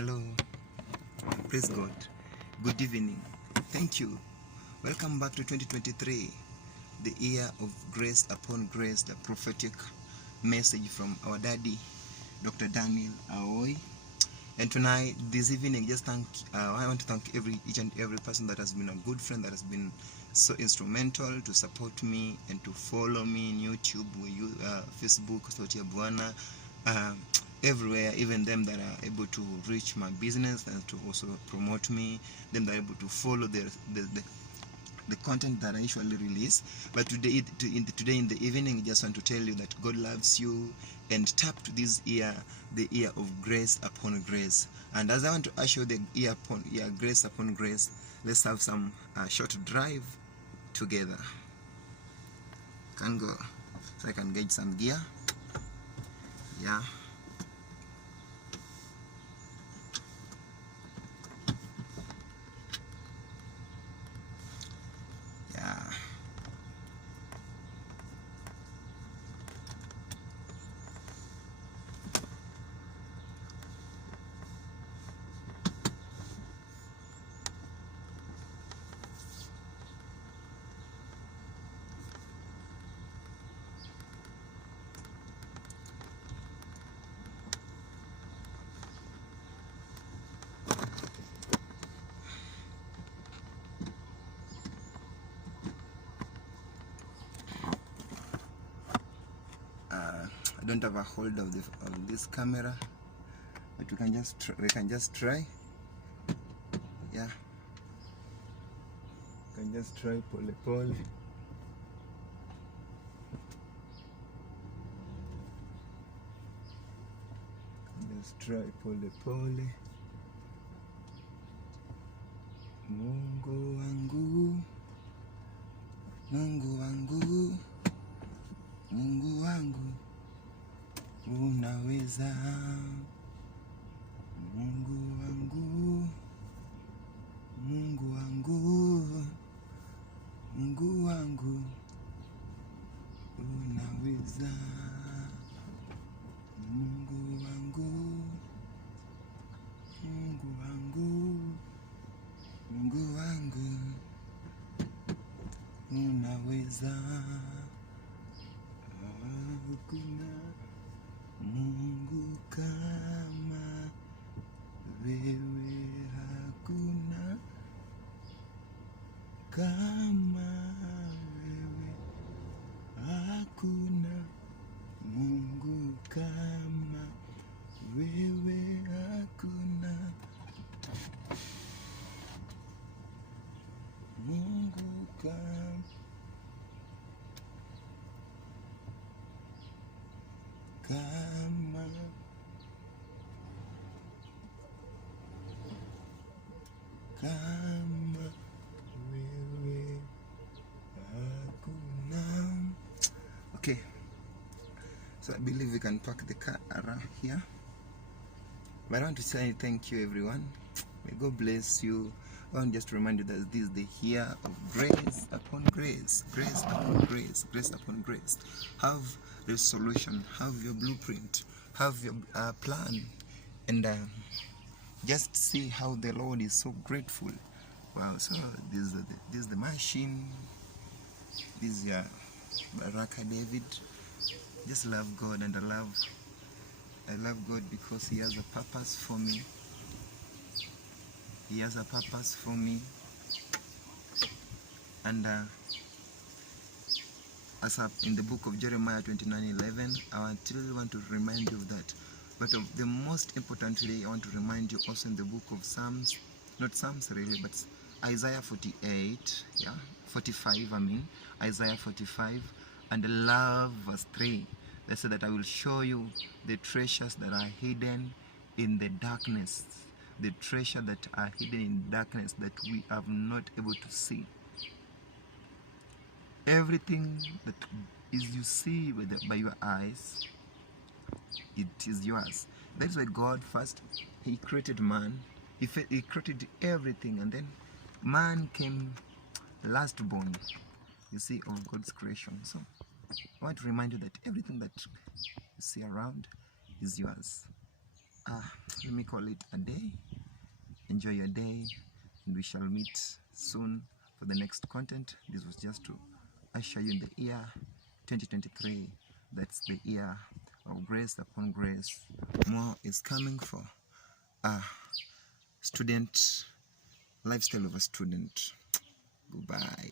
Hello, praise God, good evening, thank you. Welcome back to 2023, the year of grace upon grace, the prophetic message from our daddy, Dr. Daniel Aoi. And tonight, this evening, I want to thank each and every person that has been a good friend, that has been so instrumental to support me and to follow me in YouTube, Facebook, Sauti ya Bwana, everywhere, even them that are able to reach my business and to also promote me, them that are able to follow the content that I usually release. But today in the evening, I just want to tell you that God loves you, and tap to this year, the year of grace upon grace. And as I want to usher the year grace upon grace, let's have some short drive together. Can go, so I can get some gear. Yeah. Yeah. I don't have a hold of this camera, but we can just try. Yeah, we can just try pole pole. Just try pole pole. Mungu wangu, Mungu wangu, Mungu wangu, unaweza. Mungu wangu, Mungu wangu, Mungu wangu, unaweza. Mungu wangu, Mungu wangu, Mungu wangu, unaweza. Hakuna Mungu kama wewe, hakuna kama wewe, hakuna Mungu kama wewe, hakuna Mungu kama wewe, hakuna. Okay, so I believe we can park the car around here. But I want to say thank you, everyone. May God bless you. I want just to remind you that this is the year of grace upon grace, grace upon grace, grace upon grace. Have the solution, have your blueprint, have your plan, and just see how the Lord is so grateful. Wow! So this is the machine. This is Baraka David. Just love God, and I love God because He has a purpose for me. He has a purpose for me, and in the book of Jeremiah 29:11, I still want to remind you of that. But the most importantly, I want to remind you also in the book of Psalms, not Psalms really, but Isaiah 45, Isaiah 45, and love verse 3. They said that I will show you the treasures that are hidden in the darkness, the treasure that are hidden in darkness that we are not able to see. Everything that is you see by your eyes, it is yours. That's why God first, He created man. He created everything, and then man came last born, you see, of God's creation. So I want to remind you that everything that you see around is yours. let me call it a day. Enjoy your day, and we shall meet soon for the next content. This was just to usher you in the year 2023. That's the year of grace upon grace. More is coming for student, lifestyle of a student. Goodbye.